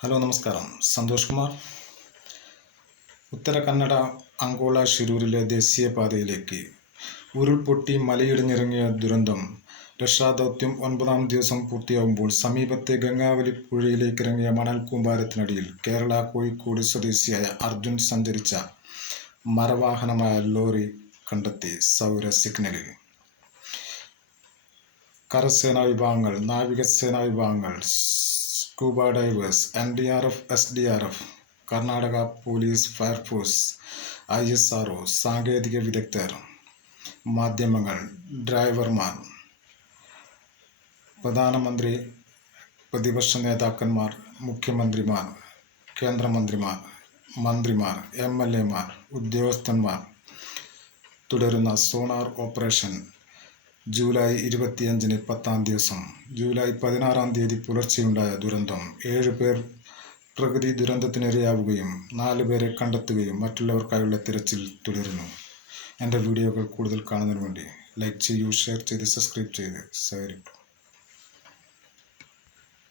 Hello നമസ്കാരം. Santhosh Kumar. Uttara Kannada Angola ഷിരൂരിലെ ദേശീയപാതയിലേക്ക് ഉരുൾപൊട്ടി മലയിടിഞ്ഞിറങ്ങിയ ദുരന്തം. രക്ഷാദൗത്യം 9ാം ദിവസം പൂർത്തിയാകുമ്പോൾ സമീപത്തെ ഗംഗാവലി പുഴയിലേക്ക് ഇറങ്ങിയ മണൽ കൂമ്പാരത്തിനടിയിൽ കേരള കോഴിക്കോട് സ്വദേശിയായ അർജുൻ സഞ്ചരിച്ച മരവാഹനമായ ലോറി കണ്ടെത്തി. സൗര സിഗ്നലിൽ കരസേനാ വിഭാഗങ്ങൾ, നാവികസേനാ വിഭാഗങ്ങൾ, scuba divers, NDRF, SDRF, Karnataka police, fire force, ISRO, സാങ്കേതിക വിദഗ്ധർ, മാധ്യമങ്ങൾ, ഡ്രൈവർമാർ, പ്രധാനമന്ത്രി, പ്രതിപക്ഷ നേതാക്കന്മാർ, മുഖ്യമന്ത്രിമാർ, കേന്ദ്രമന്ത്രിമാർ, മന്ത്രിമാർ, MLA മാർ, ഉദ്യോഗസ്ഥന്മാർ. തുടരുന്ന സോണാർ ഓപ്പറേഷൻ. ജൂലൈ 25-ന് 10ാം ദിവസം. ജൂലൈ 16-ാം തീയതി പുലർച്ചെയുണ്ടായ ദുരന്തം. 7 പേർ പ്രകൃതി ദുരന്തത്തിനിരയാവുകയും 4 പേരെ കണ്ടെത്തുകയും മറ്റുള്ളവർക്കായുള്ള തിരച്ചിൽ തുടരുന്നു. എൻ്റെ വീഡിയോകൾ കൂടുതൽ കാണുന്നതിന് വേണ്ടി ലൈക്ക് ചെയ്യൂ, ഷെയർ ചെയ്ത് സബ്സ്ക്രൈബ് ചെയ്ത് സഹകരിക്കും.